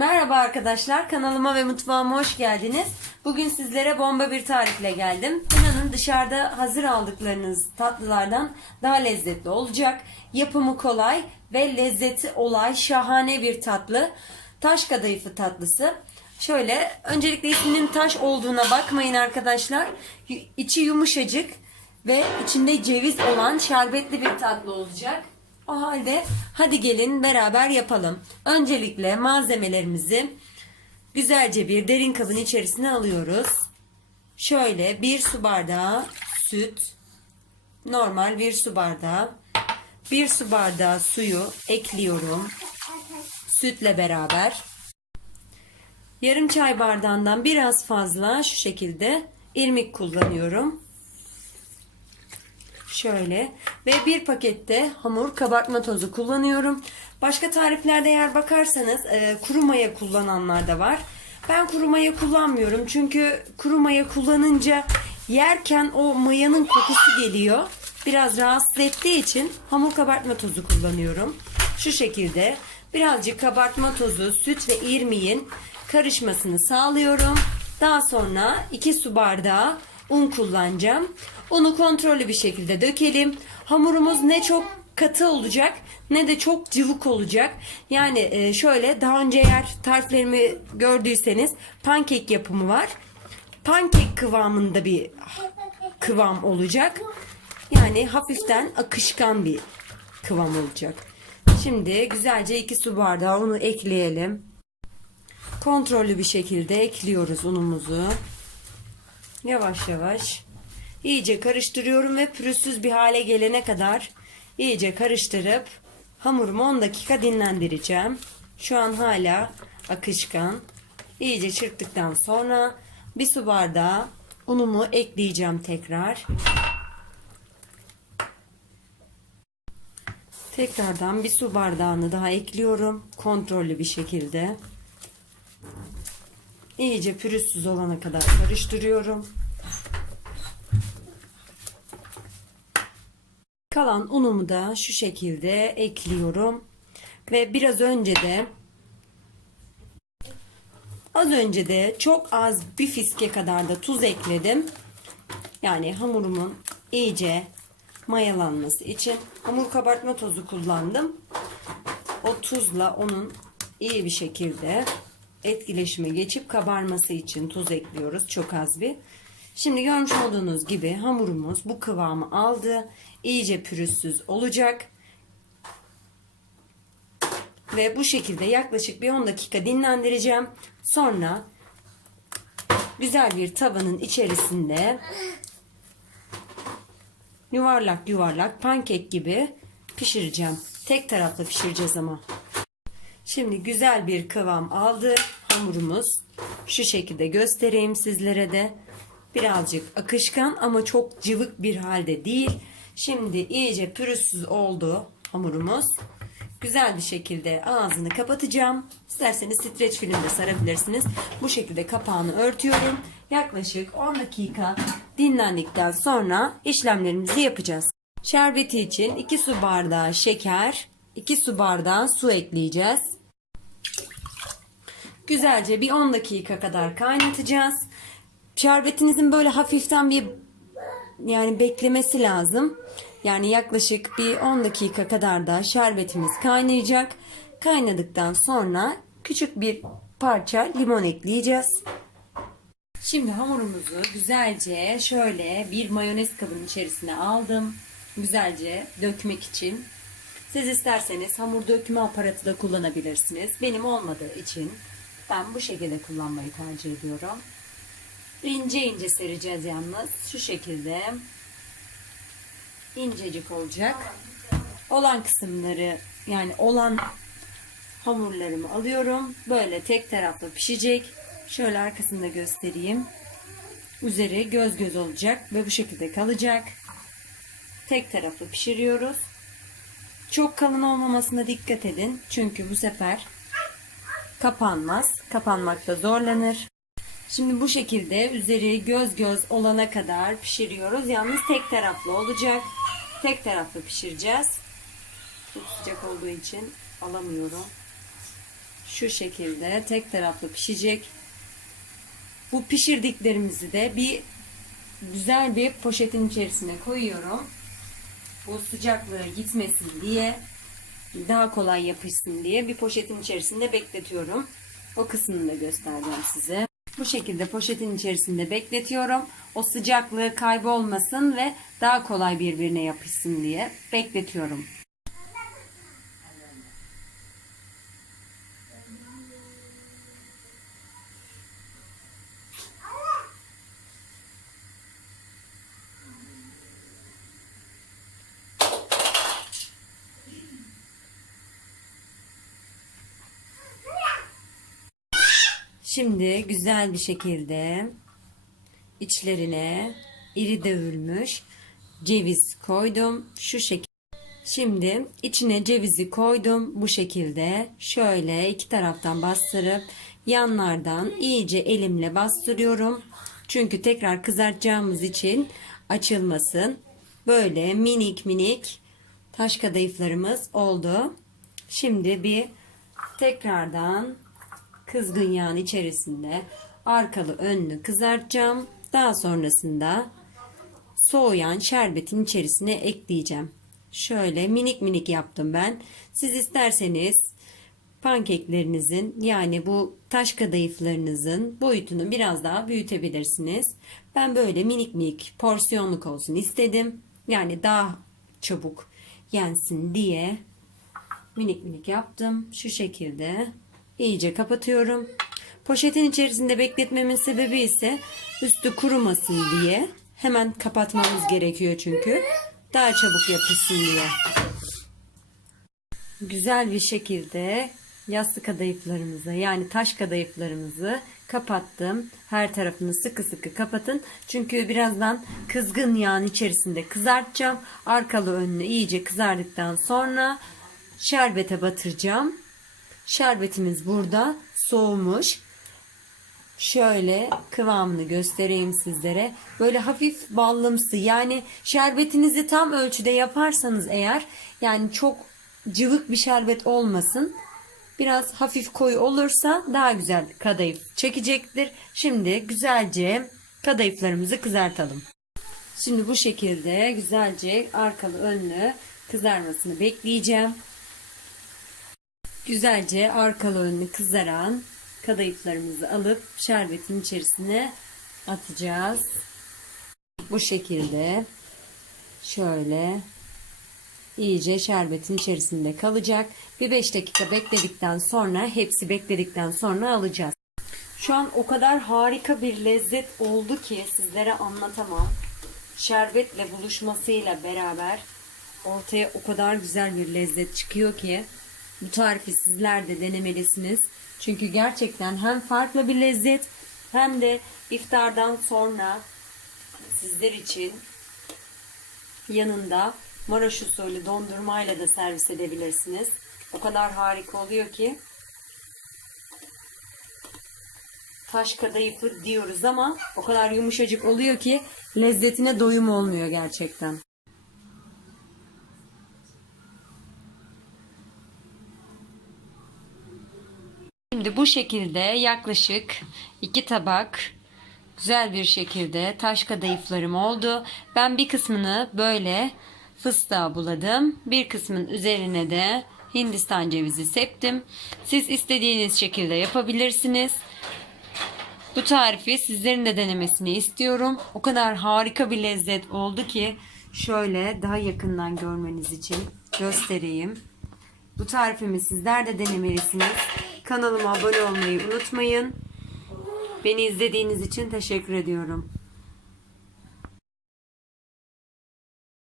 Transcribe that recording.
Merhaba arkadaşlar, kanalıma ve mutfağıma hoş geldiniz. Bugün sizlere bomba bir tarifle geldim. İnanın dışarıda hazır aldıklarınız tatlılardan daha lezzetli olacak. Yapımı kolay ve lezzeti şahane bir tatlı. Taş kadayıfı tatlısı. Şöyle, öncelikle isminin taş olduğuna bakmayın arkadaşlar. İçi yumuşacık ve içinde ceviz olan şerbetli bir tatlı olacak. O halde hadi gelin beraber yapalım. Öncelikle malzemelerimizi güzelce bir derin kabın içerisine alıyoruz. Şöyle 1 su bardağı süt, normal 1 su bardağı, 1 su bardağı suyu ekliyorum. Sütle beraber. Yarım çay bardağından biraz fazla şu şekilde irmik kullanıyorum. Şöyle ve bir pakette hamur kabartma tozu kullanıyorum. Başka tariflerde eğer bakarsanız kuru maya kullananlar da var. Ben kuru maya kullanmıyorum çünkü kuru maya kullanınca yerken o mayanın kokusu geliyor. Biraz rahatsız ettiği için hamur kabartma tozu kullanıyorum. Şu şekilde birazcık kabartma tozu, süt ve irmiğin karışmasını sağlıyorum. Daha sonra 2 su bardağı un kullanacağım. Unu kontrollü bir şekilde dökelim. Hamurumuz ne çok katı olacak ne de çok cıvık olacak. Yani şöyle daha önce eğer tariflerimi gördüyseniz pankek yapımı var. Pankek kıvamında bir kıvam olacak. Yani hafiften akışkan bir kıvam olacak. Şimdi güzelce 2 su bardağı unu ekleyelim. Kontrollü bir şekilde ekliyoruz unumuzu. Yavaş yavaş iyice karıştırıyorum ve pürüzsüz bir hale gelene kadar iyice karıştırıp hamurumu 10 dakika dinlendireceğim. Şu an hala akışkan. İyice çırptıktan sonra 1 su bardağı unumu ekleyeceğim tekrar. Tekrardan 1 su bardağını daha ekliyorum. Kontrollü bir şekilde. İyice pürüzsüz olana kadar karıştırıyorum. Kalan unumu da şu şekilde ekliyorum. Ve az önce de çok az bir fiske kadar da tuz ekledim. Yani hamurumun iyice mayalanması için hamur kabartma tozu kullandım. O tuzla onun iyi bir şekilde etkileşime geçip kabarması için tuz ekliyoruz. Çok az bir. Şimdi görmüş olduğunuz gibi hamurumuz bu kıvamı aldı. İyice pürüzsüz olacak. Ve bu şekilde yaklaşık bir 10 dakika dinlendireceğim. Sonra güzel bir tavanın içerisinde yuvarlak yuvarlak pankek gibi pişireceğim. Tek taraflı pişireceğiz ama. Şimdi güzel bir kıvam aldı hamurumuz. Şu şekilde göstereyim sizlere de. Birazcık akışkan ama çok cıvık bir halde değil. Şimdi iyice pürüzsüz oldu hamurumuz. Güzel bir şekilde ağzını kapatacağım. İsterseniz streç filmde sarabilirsiniz. Bu şekilde kapağını örtüyorum. Yaklaşık 10 dakika dinlendikten sonra işlemlerimizi yapacağız. Şerbeti için 2 su bardağı şeker, 2 su bardağı su ekleyeceğiz. Güzelce bir 10 dakika kadar kaynatacağız. Şerbetinizin böyle hafiften bir beklemesi lazım. Yani yaklaşık bir 10 dakika kadar da şerbetimiz kaynayacak. Kaynadıktan sonra küçük bir parça limon ekleyeceğiz. Şimdi hamurumuzu güzelce şöyle bir mayonez kabının içerisine aldım. Güzelce dökmek için. Siz isterseniz hamur dökme aparatı da kullanabilirsiniz. Benim olmadığı için ben bu şekilde kullanmayı tercih ediyorum. İnce ince sereceğiz yalnız. Şu şekilde incecik olacak. Olan kısımları olan hamurlarımı alıyorum. Böyle tek taraflı pişecek. Şöyle arkasını da göstereyim. Üzeri göz göz olacak ve bu şekilde kalacak. Tek taraflı pişiriyoruz. Çok kalın olmamasına dikkat edin. Çünkü bu sefer kapanmaz. Kapanmakta zorlanır. Şimdi bu şekilde üzeri göz göz olana kadar pişiriyoruz. Yalnız tek taraflı olacak. Tek taraflı pişireceğiz. Çok sıcak olduğu için alamıyorum. Şu şekilde tek taraflı pişecek. Bu pişirdiklerimizi de güzel bir poşetin içerisine koyuyorum. Bu sıcaklığı gitmesin diye, daha kolay yapışsın diye bir poşetin içerisinde bekletiyorum. O kısmını da göstereceğim size. Bu şekilde poşetin içerisinde bekletiyorum. O sıcaklığı kaybolmasın ve daha kolay birbirine yapışsın diye bekletiyorum. Şimdi güzel bir şekilde içlerine iri dövülmüş ceviz koydum. Şu şekilde. Şimdi içine cevizi koydum. Bu şekilde şöyle iki taraftan bastırıp yanlardan iyice elimle bastırıyorum. Çünkü tekrar kızartacağımız için açılmasın. Böyle minik minik taş kadayıflarımız oldu. Şimdi bir tekrardan kızgın yağın içerisinde arkalı önlü kızartacağım. Daha sonrasında soğuyan şerbetin içerisine ekleyeceğim. Şöyle minik minik yaptım ben. Siz isterseniz pankeklerinizin, yani bu taş kadayıflarınızın boyutunu biraz daha büyütebilirsiniz. Ben böyle minik minik porsiyonluk olsun istedim. Yani daha çabuk yensin diye minik minik yaptım. Şu şekilde iyice kapatıyorum. Poşetin içerisinde bekletmemin sebebi ise üstü kurumasın diye. Hemen kapatmamız gerekiyor çünkü. Daha çabuk yapışsın diye. Güzel bir şekilde yassı kadayıflarımızı, yani taş kadayıflarımızı kapattım. Her tarafını sıkı sıkı kapatın. Çünkü birazdan kızgın yağın içerisinde kızartacağım. Arkalı önlü iyice kızardıktan sonra şerbete batıracağım. Şerbetimiz burada soğumuş. Şöyle kıvamını göstereyim sizlere. Böyle hafif ballımsı, yani şerbetinizi tam ölçüde yaparsanız eğer, yani çok cıvık bir şerbet olmasın. Biraz hafif koyu olursa daha güzel kadayıf çekecektir. Şimdi güzelce kadayıflarımızı kızartalım. Şimdi bu şekilde güzelce arkalı önlü kızarmasını bekleyeceğim. Güzelce arkalı önlü kızaran kadayıflarımızı alıp şerbetin içerisine atacağız. Bu şekilde şöyle iyice şerbetin içerisinde kalacak. Bir 5 dakika bekledikten sonra, hepsi bekledikten sonra alacağız. Şu an o kadar harika bir lezzet oldu ki sizlere anlatamam. Şerbetle buluşmasıyla beraber ortaya o kadar güzel bir lezzet çıkıyor ki bu tarifi sizler de denemelisiniz. Çünkü gerçekten hem farklı bir lezzet hem de iftardan sonra sizler için yanında Maraş usulü dondurmayla da servis edebilirsiniz. O kadar harika oluyor ki. Taş kadayıfı diyoruz ama o kadar yumuşacık oluyor ki lezzetine doyum olmuyor gerçekten. Şimdi bu şekilde yaklaşık 2 tabak güzel bir şekilde taş kadayıflarım oldu. Ben bir kısmını böyle fıstığa buladım. Bir kısmın üzerine de Hindistan cevizi septim. Siz istediğiniz şekilde yapabilirsiniz. Bu tarifi sizlerin de denemesini istiyorum. O kadar harika bir lezzet oldu ki şöyle daha yakından görmeniz için göstereyim. Bu tarifimi sizler de denemelisiniz. Kanalıma abone olmayı unutmayın. Beni izlediğiniz için teşekkür ediyorum.